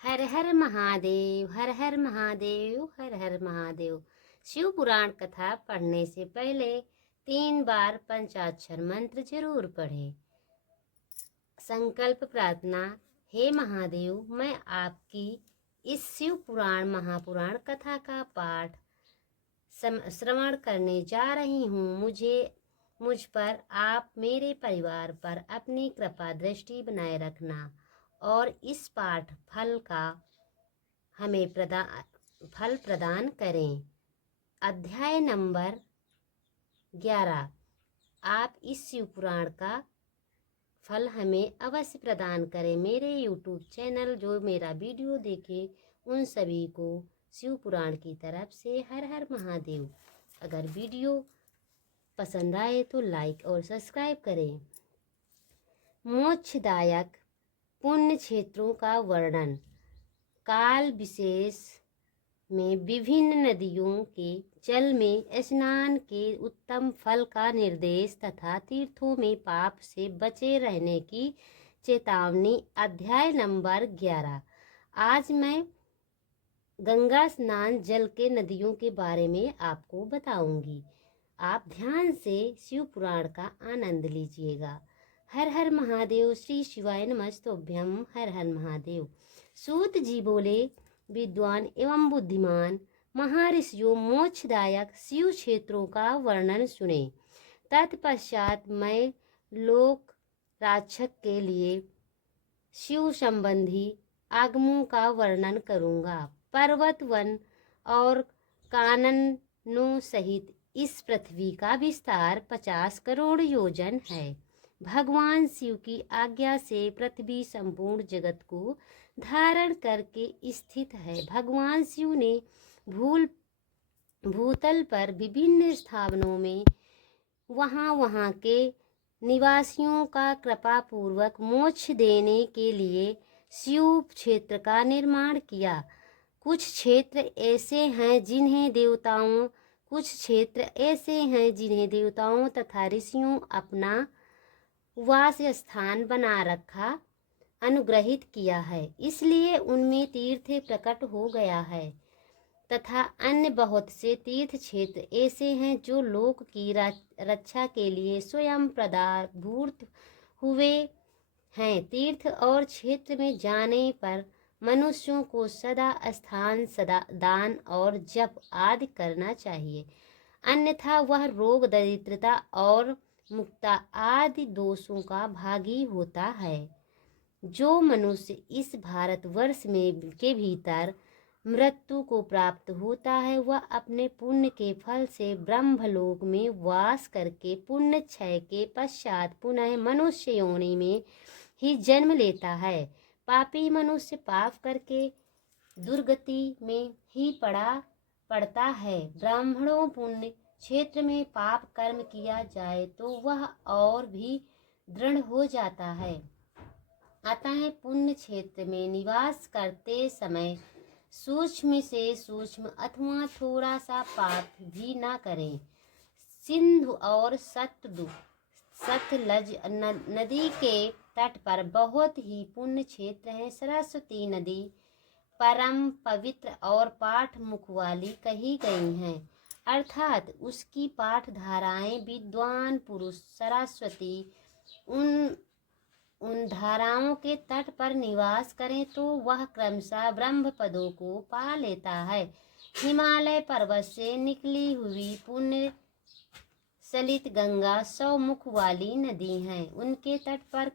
हर हर महादेव, हर हर महादेव, हर हर महादेव। शिव पुराण कथा पढ़ने से पहले 3 बार पंचाक्षर मंत्र जरूर पढ़ें। संकल्प प्रार्थना। हे महादेव, मैं आपकी इस शिव पुराण महापुराण कथा का पाठ श्रवण करने जा रही हूँ। मुझ पर आप मेरे परिवार पर अपनी कृपा दृष्टि बनाए रखना और इस पाठ फल का हमें फल प्रदान करें। अध्याय नंबर 11। आप इस शिव पुराण का फल हमें अवश्य प्रदान करें। मेरे YouTube चैनल जो मेरा वीडियो देखे उन सभी को शिव पुराण की तरफ से हर हर महादेव। अगर वीडियो पसंद आए तो लाइक और सब्सक्राइब करें। मोक्षदायक पुण्य क्षेत्रों का वर्णन। काल विशेष में विभिन्न नदियों के जल में स्नान के उत्तम फल का निर्देश तथा तीर्थों में पाप से बचे रहने की चेतावनी। अध्याय नंबर 11। आज मैं गंगा स्नान जल के नदियों के बारे में आपको बताऊंगी। आप ध्यान से शिव पुराण का आनंद लीजिएगा। हर हर महादेव। श्री शिवाय नमस्तुभ्यम। हर हर महादेव। सूत जी बोले, विद्वान एवं बुद्धिमान महर्षियों, मोक्षदायक शिव क्षेत्रों का वर्णन सुने। तत्पश्चात मैं लोक रक्षक के लिए शिव संबंधी आगमों का वर्णन करूंगा। पर्वत वन और काननों सहित इस पृथ्वी का विस्तार 50 करोड़ योजन है। भगवान शिव की आज्ञा से पृथ्वी संपूर्ण जगत को धारण करके स्थित है। भगवान शिव ने भूतल पर विभिन्न स्थानों में वहाँ के निवासियों का कृपा पूर्वक मोक्ष देने के लिए शिव क्षेत्र का निर्माण किया। कुछ क्षेत्र ऐसे हैं जिन्हें देवताओं तथा ऋषियों अपना वास स्थान बना रखा अनुग्रहित किया है, इसलिए उनमें तीर्थ प्रकट हो गया है। तथा अन्य बहुत से तीर्थ क्षेत्र ऐसे हैं जो लोक की रक्षा के लिए स्वयं प्रादुर्भूत हुए हैं। तीर्थ और क्षेत्र में जाने पर मनुष्यों को सदा दान और जप आदि करना चाहिए, अन्यथा वह रोग, दरिद्रता और मुक्ता आदि दोषों का भागी होता है। जो मनुष्य इस भारतवर्ष में के भीतर मृत्यु को प्राप्त होता है, वह अपने पुण्य के फल से ब्रह्मलोक में वास करके पुण्य क्षय के पश्चात पुनः मनुष्य योनि में ही जन्म लेता है। पापी मनुष्य पाप करके दुर्गति में ही पड़ता है। ब्राह्मणों पुण्य क्षेत्र में पाप कर्म किया जाए तो वह और भी दृढ़ हो जाता है। अतः पुण्य क्षेत्र में निवास करते समय सूक्ष्म से सूक्ष्म अथवा थोड़ा सा पाप भी न करें। सिंधु और सतलज नदी के तट पर बहुत ही पुण्य क्षेत्र है। सरस्वती नदी परम पवित्र और पाठ मुख वाली कही गई हैं, अर्थात उसकी पाठ धाराएं विद्वान पुरुष सरस्वती उन धाराओं के तट पर निवास करें तो वह क्रमशः ब्रह्म पदों को पा लेता है। हिमालय पर्वत से निकली हुई पुण्य सलित गंगा 100 मुख वाली नदी हैं। उनके तट पर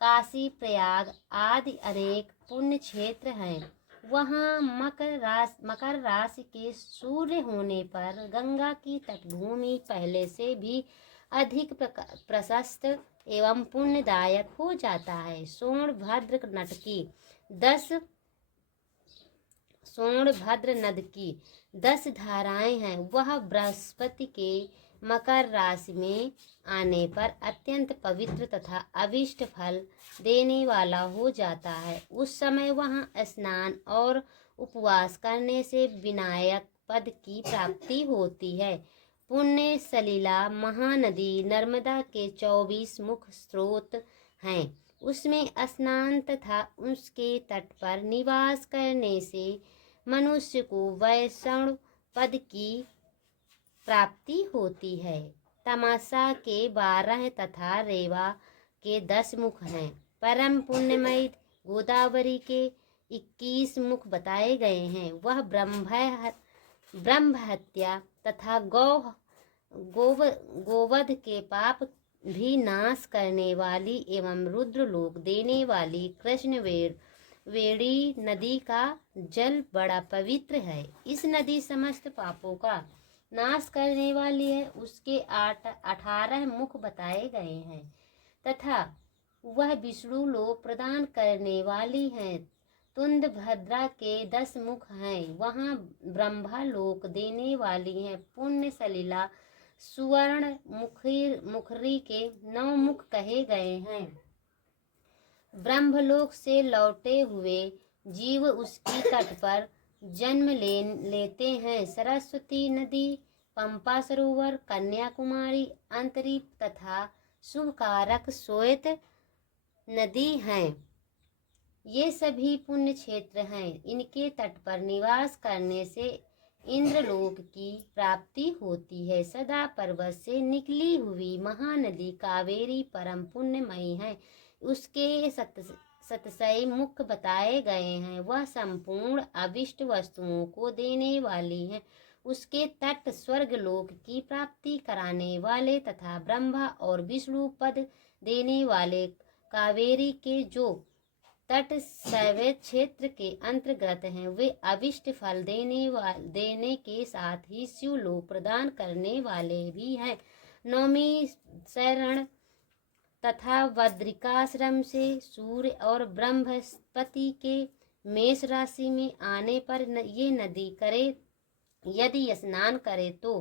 काशी प्रयाग आदि अनेक पुण्य क्षेत्र हैं। वहाँ मकर राशि के सूर्य होने पर गंगा की तटभूमि पहले से भी अधिक प्रशस्त एवं पुण्यदायक हो जाता है। सोनभद्र नद की 10 धाराएं हैं। वह बृहस्पति के मकर राशि में आने पर अत्यंत पवित्र तथा अभिष्ट फल देने वाला हो जाता है। उस समय वहाँ स्नान और उपवास करने से विनायक पद की प्राप्ति होती है। पुण्य सलिला महानदी नर्मदा के 24 मुख स्रोत हैं। उसमें स्नान तथा उसके तट पर निवास करने से मनुष्य को वैष्णव पद की प्राप्ति होती है। तमाशा के 12 तथा रेवा के 10 मुख हैं। परम पुण्यमयी गोदावरी के 21 मुख बताए गए हैं। वह ब्रह्म हत्या तथा गोवध के पाप भी नाश करने वाली एवं रुद्रलोक देने वाली कृष्ण वेणी नदी का जल बड़ा पवित्र है। इस नदी समस्त पापों का नाश करने वाली है। उसके 18 मुख बताए गए हैं तथा वह विष्णु लोक प्रदान करने वाली है। तुंद भद्रा के 10 मुख हैं। वहाँ ब्रह्मा लोक देने वाली है। पुण्य सलिला सुवर्ण मुखरी के 9 मुख कहे गए हैं। ब्रह्मलोक से लौटे हुए जीव उसकी तट पर जन्म लेते हैं। सरस्वती नदी, पंपा सरोवर, कन्याकुमारी, अंतरिप तथा शुभकारक श्वेत नदी हैं। ये सभी पुण्य क्षेत्र हैं। इनके तट पर निवास करने से इंद्रलोक की प्राप्ति होती है। सदा पर्वत से निकली हुई महानदी कावेरी परम पुण्यमयी है। उसके 27 मुख बताए गए हैं। वह संपूर्ण अभिष्ट वस्तुओं को देने वाली है। उसके तट स्वर्गलोक की प्राप्ति कराने वाले तथा ब्रह्मा और विष्णु पद देने वाले कावेरी के जो तट शैव क्षेत्र के अंतर्गत हैं, वे अभिष्ट फल देने के साथ ही शिवलोक प्रदान करने वाले भी हैं। नौमी शरण तथा बद्रिकाश्रम से सूर्य और बृहस्पति के मेष राशि में आने पर ये नदी करे यदि स्नान करे तो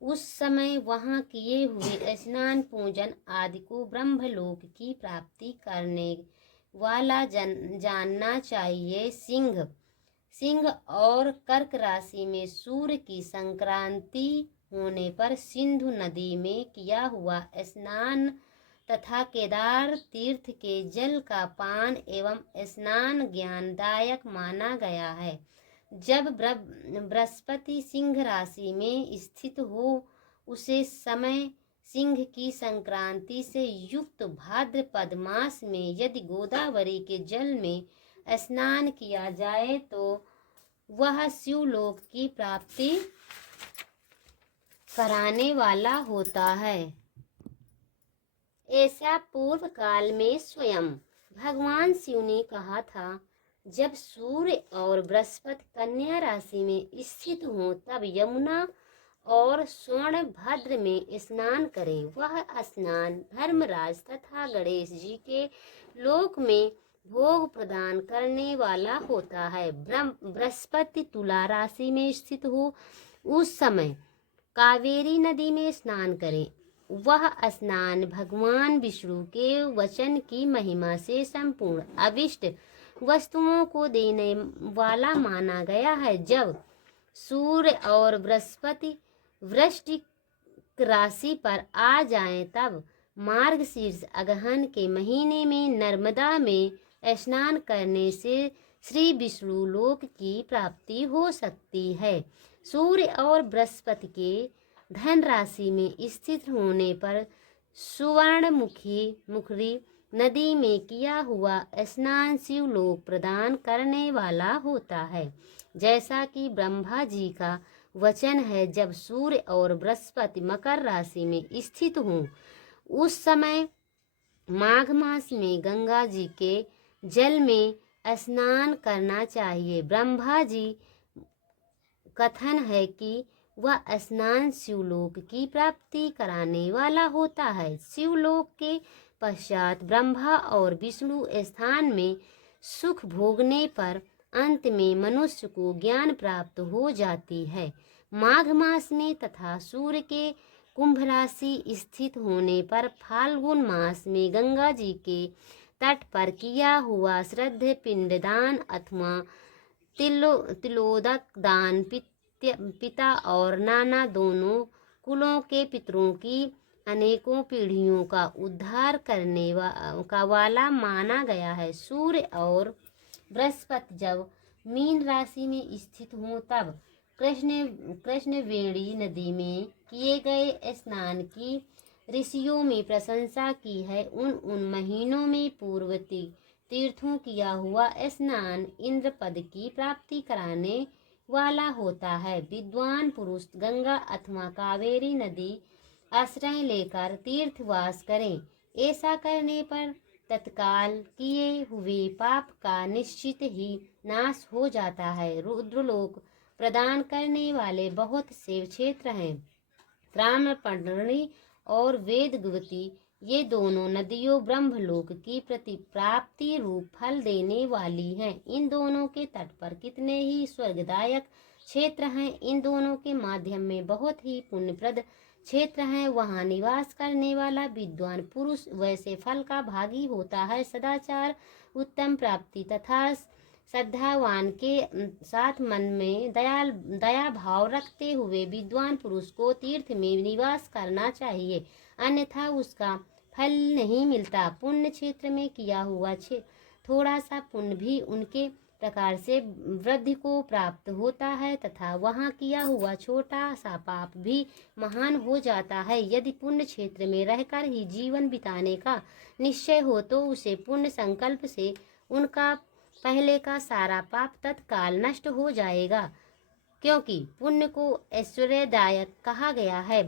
उस समय वहाँ किए हुए स्नान पूजन आदि को ब्रह्मलोक की प्राप्ति करने वाला जानना चाहिए। सिंह और कर्क राशि में सूर्य की संक्रांति होने पर सिंधु नदी में किया हुआ स्नान तथा केदार तीर्थ के जल का पान एवं स्नान ज्ञानदायक माना गया है। जब बृहस्पति सिंह राशि में स्थित हो उसे समय सिंह की संक्रांति से युक्त भाद्रपद मास में यदि गोदावरी के जल में स्नान किया जाए तो वह शिवलोक की प्राप्ति कराने वाला होता है। ऐसा पूर्व काल में स्वयं भगवान शिव ने कहा था, जब सूर्य और बृहस्पति कन्या राशि में स्थित हों तब यमुना और स्वर्ण भद्र में स्नान करें। वह स्नान धर्मराज तथा गणेश जी के लोक में भोग प्रदान करने वाला होता है। बृहस्पति तुला राशि में स्थित हो उस समय कावेरी नदी में स्नान करें। वह स्नान भगवान विष्णु के वचन की महिमा से संपूर्ण अभिष्ट वस्तुओं को देने वाला माना गया है। जब सूर्य और बृहस्पति वृश्चिक राशि पर आ जाएं तब मार्गशीर्ष अगहन के महीने में नर्मदा में स्नान करने से श्री विष्णु लोक की प्राप्ति हो सकती है। सूर्य और बृहस्पति के धन राशि में स्थित होने पर सुवर्णमुखी नदी में किया हुआ स्नान शिवलोक प्रदान करने वाला होता है। जैसा कि ब्रह्मा जी का वचन है, जब सूर्य और बृहस्पति मकर राशि में स्थित हों उस समय माघ मास में गंगा जी के जल में स्नान करना चाहिए। ब्रह्मा जी कथन है कि वह स्नान शिवलोक की प्राप्ति कराने वाला होता है। शिवलोक के पश्चात ब्रह्मा और विष्णु स्थान में सुख भोगने पर अंत में मनुष्य को ज्ञान प्राप्त हो जाती है। माघ मास में तथा सूर्य के कुंभ राशि स्थित होने पर फाल्गुन मास में गंगा जी के तट पर किया हुआ श्रद्ध पिंडदान अथवा तिलोदक दान पिता और नाना दोनों कुलों के पितरों की अनेकों पीढ़ियों का उद्धार करने वाला माना गया है। सूर्य और बृहस्पति जब मीन राशि में स्थित हों तब कृष्णवेणी नदी में किए गए स्नान की ऋषियों में प्रशंसा की है। उन महीनों में पूर्वती तीर्थों किया हुआ स्नान इंद्र पद की प्राप्ति कराने वाला होता है। विद्वान पुरुष गंगा अथवा कावेरी नदी आश्रय लेकर तीर्थवास करें। ऐसा करने पर तत्काल किए हुए पाप का निश्चित ही नाश हो जाता है। रुद्रलोक प्रदान करने वाले बहुत से क्षेत्र हैं। ताम्रपर्णी और वेदवती ये दोनों नदियों ब्रह्मलोक की प्राप्ति रूप फल देने वाली हैं। इन दोनों के तट पर कितने ही स्वर्गदायक क्षेत्र हैं। इन दोनों के माध्यम में बहुत ही पुण्यप्रद क्षेत्र हैं। वहाँ निवास करने वाला विद्वान पुरुष वैसे फल का भागी होता है। सदाचार, उत्तम प्राप्ति तथा श्रद्धावान के साथ मन में दया भाव रखते हुए विद्वान पुरुष को तीर्थ में निवास करना चाहिए, अन्यथा उसका फल नहीं मिलता। पुण्य क्षेत्र में किया हुआ थोड़ा सा पुण्य भी उनके प्रकार से वृद्धि को प्राप्त होता है तथा वहाँ किया हुआ छोटा सा पाप भी महान हो जाता है। यदि पुण्य क्षेत्र में रहकर ही जीवन बिताने का निश्चय हो तो उसे पुण्य संकल्प से उनका पहले का सारा पाप तत्काल नष्ट हो जाएगा, क्योंकि पुण्य को ऐश्वर्यदायक कहा गया है।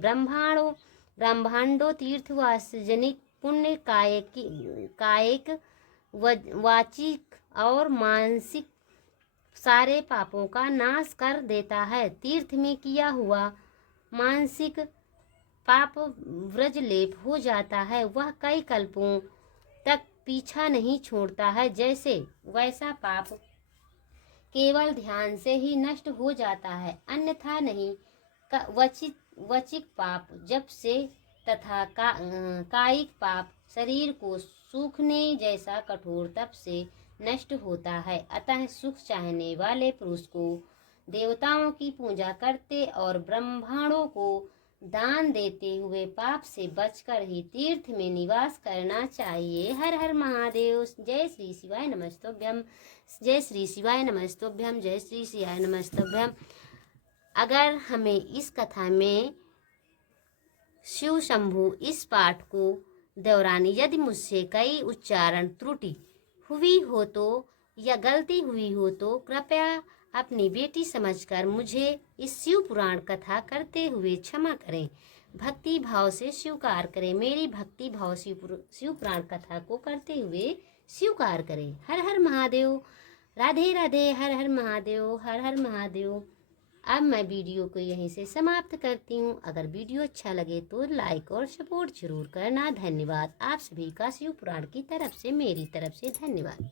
ब्रह्मांडो तीर्थवास जनिक पुण्य कायिक वाचिक और मानसिक सारे पापों का नाश कर देता है। तीर्थ में किया हुआ मानसिक पाप व्रजलेप हो जाता है, वह कई कल्पों तक पीछा नहीं छोड़ता है। वैसा पाप केवल ध्यान से ही नष्ट हो जाता है, अन्यथा नहीं। वचिक पाप जप से तथा कायिक पाप शरीर को सूखने जैसा कठोर तप से नष्ट होता है। अतः सुख चाहने वाले पुरुष को देवताओं की पूजा करते और ब्राह्मणों को दान देते हुए पाप से बचकर ही तीर्थ में निवास करना चाहिए। हर हर महादेव। जय श्री शिवाय नमस्तुभ्यम। जय श्री शिवाय नमस्तुभ्यम। जय श्री शिवाय नमस्तुभ्यम। अगर हमें इस कथा में शिव शंभु इस पाठ को दोहराने यदि मुझसे कई उच्चारण त्रुटि हुई हो तो या गलती हुई हो तो कृपया अपनी बेटी समझकर मुझे इस शिव पुराण कथा करते हुए क्षमा करें। भक्ति भाव से स्वीकार करें। मेरी भक्ति भाव शिव पुराण कथा को करते हुए स्वीकार करें। हर हर महादेव। राधे राधे। हर हर महादेव। हर हर महादेव। अब मैं वीडियो को यहीं से समाप्त करती हूँ। अगर वीडियो अच्छा लगे तो लाइक और सपोर्ट जरूर करना। धन्यवाद। आप सभी का शिव पुराण की तरफ से मेरी तरफ से धन्यवाद।